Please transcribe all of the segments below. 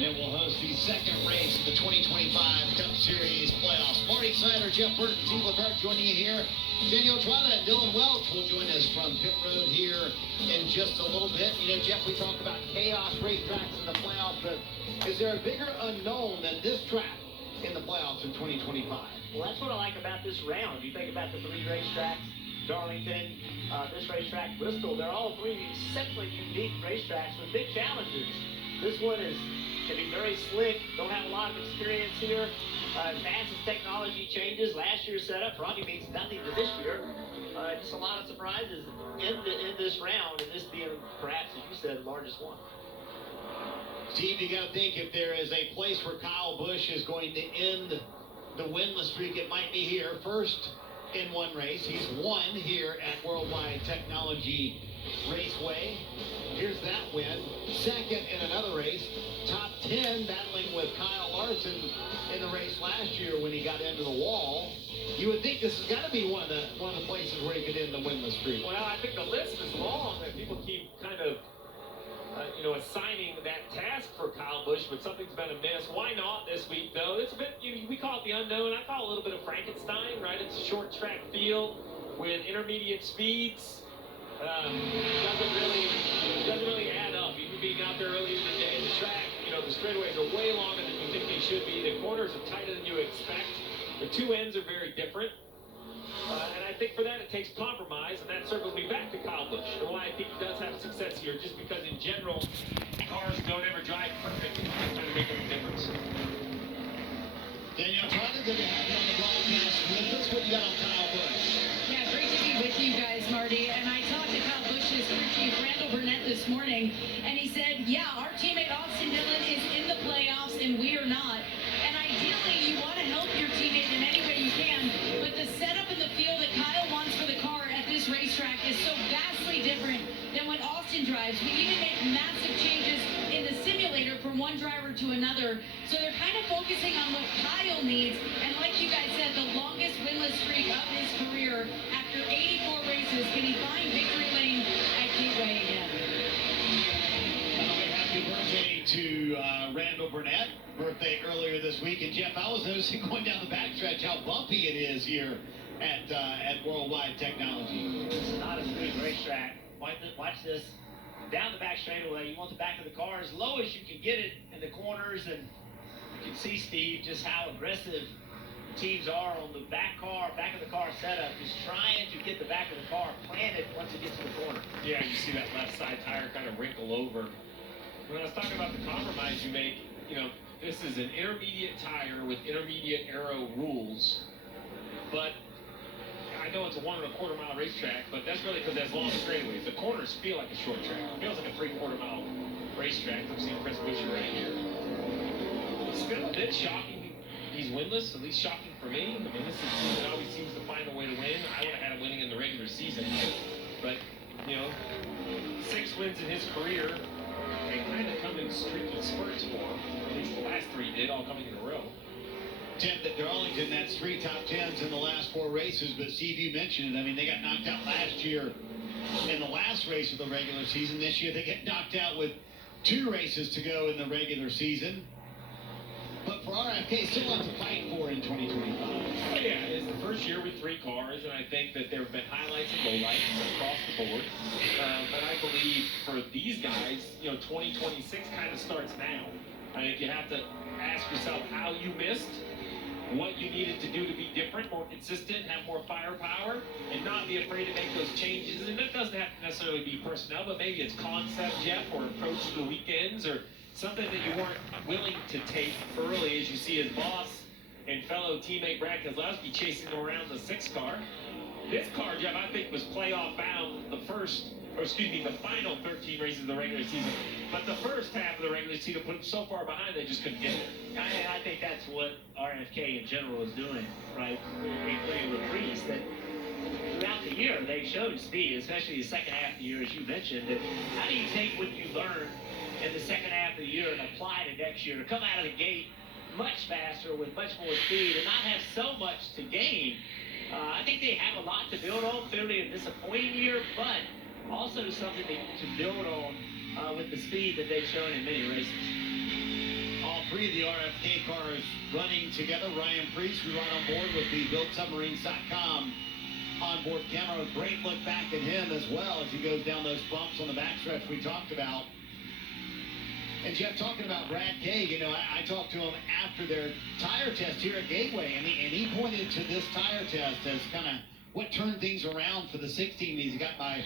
and it will host the second race of the 2025 Cup Series playoffs. Marty Snyder, Jeff Burton, Steve LeClerc joining you here. Daniel Trotta and Dylan Welch will join us from pit road here in just a little bit. You know, Jeff, we talked about chaos racetracks in the playoffs, but is there a bigger unknown than this track in the playoffs in 2025? Well, that's what I like about this round. You think about the three racetracks, Darlington, this racetrack, Bristol, they're all three exceptionally unique racetracks with big challenges. This one can be very slick, don't have a lot of experience here. As fast as technology changes, last year's setup probably means nothing to this year. Just a lot of surprises in this round, and this being perhaps, as you said, the largest one. Steve, you got to think if there is a place where Kyle Busch is going to end the winless streak, it might be here. First in one race, he's won here at Worldwide Technology Raceway. Here's that win. Second in another race. Top 10 battling with Kyle Larson in the race last year when he got into the wall. You would think this has got to be one of the places where he could end the winless streak. Well, I think the list is long that people keep kind of assigning that task for Kyle Busch, but something's been amiss. Why not this week, though? It's a bit, we call it the unknown. I call it a little bit of Frankenstein, right? It's a short track field with intermediate speeds. Doesn't really add up. Even being out there early in the day, the track, the straightaways are way longer than you think they should be. The corners are tighter than you expect. The two ends are very different. And I think for that it takes compromise, and that circles me back to Kyle Busch. And why I think he does have success here, just because in general, cars don't ever drive perfect. It's trying to make a difference. Daniel Trotta, good to have you on the broadcast with us. What you got on Kyle Busch? Yeah, great to be with you guys, Marty. And I talked to Kyle Busch's crew chief, Randall Burnett, this morning, and he said, yeah, our teammate Austin Dillon is in the playoffs, and we are not. And ideally, you want to help your teammate in any way you can, but the setup in the field that Kyle wants for the car at this racetrack is so vastly different than what Austin drives. We even make massive changes in the simulator from one driver to another. So they're kind of focusing on what Kyle needs. And like you guys said, the longest winless streak of his career after 84 races. Can he find victory lane at Gateway again? Happy birthday to Randall Burnett. Birthday earlier this week. And Jeff, I was noticing going down the backstretch how bumpy it is here at Worldwide Technology. It's not a smooth racetrack. Watch this. Down the back straightaway, you want the back of the car as low as you can get it in the corners, and you can see, Steve, just how aggressive teams are on the back of the car setup, just trying to get the back of the car planted once it gets to the corner. Yeah, you see that left side tire kind of wrinkle over. When I was talking about the compromise you make, this is an intermediate tire with intermediate aero rules, but I know it's a 1 1/4 mile racetrack, but that's really because that's long straightaways. The corners feel like a short track. It feels like a 3/4 mile racetrack. I'm seeing Chris Buescher right here. It's still a bit shocking. He's winless, at least shocking for me. I mean, this is a team that always seems to find a way to win. I would have had him winning in the regular season, but 6 wins in his career. They kind of come in streaky spurts for him. At least the last 3 did, all coming in a row. 10th at Darlington, that's 3 top 10s in the last 4 races. But Steve, you mentioned it. I mean, they got knocked out last year in the last race of the regular season. This year they get knocked out with 2 races to go in the regular season. But for RFK, still lots to fight for in 2025. Yeah, it's the first year with 3 cars, and I think that there have been highlights and lowlights across the board. But I believe for these guys, 2026 kind of starts now. I think you have to ask yourself how you missed, what you needed to do to be different, more consistent, have more firepower, and not be afraid to make those changes. And that doesn't have to necessarily be personnel, but maybe it's concept, Jeff, or approach to the weekends, or something that you weren't willing to take early, as you see his boss and fellow teammate Brad Keselowski chasing him around the 6 car. This car, Jeff, I think was playoff bound the final 13 races of the regular season. But the first half of the regular season put them so far behind they just couldn't get it. And I think that's what RFK in general is doing, right? Including Reprise, that throughout the year they showed speed, especially the second half of the year, as you mentioned. And how do you take what you learned in the second half of the year and apply it next year to come out of the gate much faster with much more speed and not have so much to gain? I think they have a lot to build on. Clearly a disappointing year, but also something to build on with the speed that they've shown in many races. three of the RFK cars running together. Ryan Priest, we run on board with the BuiltSubmarines.com onboard camera. A great look back at him as well as he goes down those bumps on the backstretch we talked about. And Jeff, talking about Brad Kay, you know, I talked to him after their tire test here at Gateway, and he pointed to this tire test as kind of what turned things around for the 16. He's got by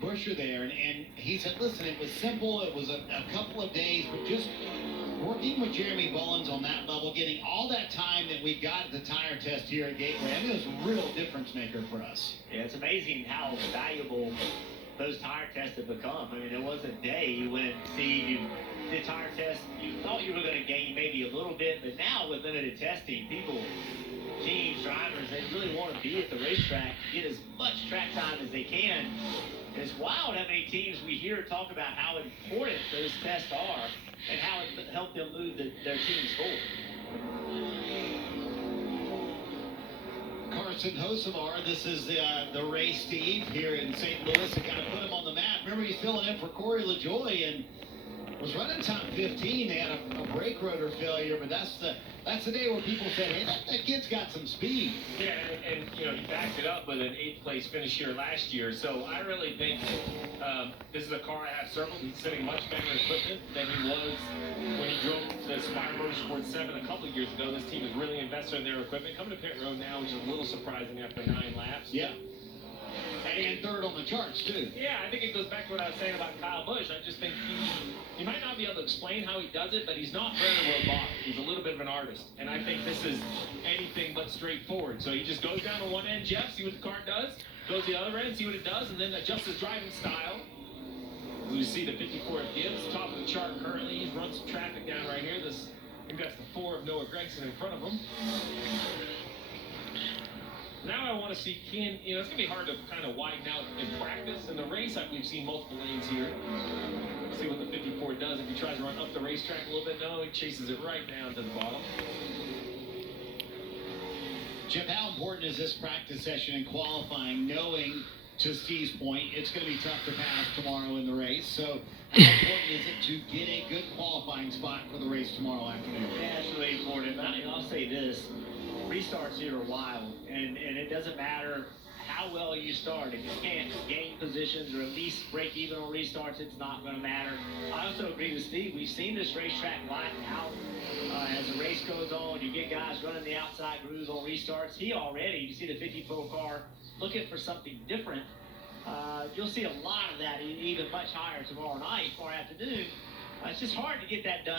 Busher there, and he said, listen, it was simple. It was a couple of days, but just working with Jeremy Bullins on that level, getting all that time that we got at the tire test here at Gateway, I mean, it was a real difference maker for us. Yeah, it's amazing how valuable those tire tests have become. I mean, there was a day you went, you did tire test, you thought you were going to gain maybe a little bit, but now with limited testing, people, teams, drivers, they really want to be at the racetrack, get as much track time as they can. And it's wild how many teams we hear talk about how important those tests are and how it helped them move their teams forward. Carson Hocevar, this is the race, Steve, here in St. Louis, and kind of put him on the map. Remember, he's filling in for Corey LaJoie and was running top 15. They had a brake rotor failure, but that's the day where people said, hey, that kid's got some speed. Yeah, and you know, he backed it up with an 8th place finish here last year. So I really think this is a car I have circled. He's sitting much better equipment than he was when he drove the Spire Motorsport 7 a couple of years ago. This team has really invested in their equipment. Coming to pit road now, which is a little surprising after 9 laps. Yeah. And third on the charts, too. Yeah, I think it goes back to what I was saying about Kyle Busch. I just think he might not be able to explain how he does it, but he's not very robotic. He's a little bit of an artist. And I think this is anything but straightforward. So he just goes down to one end, Jeff, see what the car does, goes to the other end, see what it does, and then adjusts his driving style. You see the 54 of Gibbs, top of the chart currently. He's run some traffic down right here. I think that's the 4 of Noah Gragson in front of him. Now I want to see, it's going to be hard to kind of widen out in practice. In the race, we've seen multiple lanes here. See what the 54 does. If he tries to run up the racetrack a little bit, no, he chases it right down to the bottom. Jeff, how important is this practice session in qualifying, knowing, to Steve's point, it's going to be tough to pass tomorrow in the race. So how important is it to get a good qualifying spot for the race tomorrow afternoon? Yeah, it's really important. I'll say this. Restarts here are wild, and it doesn't matter how well you start. If you can't gain positions or at least break even on restarts, it's not going to matter. I also agree with Steve. We've seen this racetrack widen out as the race goes on. You get guys running the outside grooves on restarts. You see the 54 car looking for something different. You'll see a lot of that, even much higher tomorrow afternoon. It's just hard to get that done.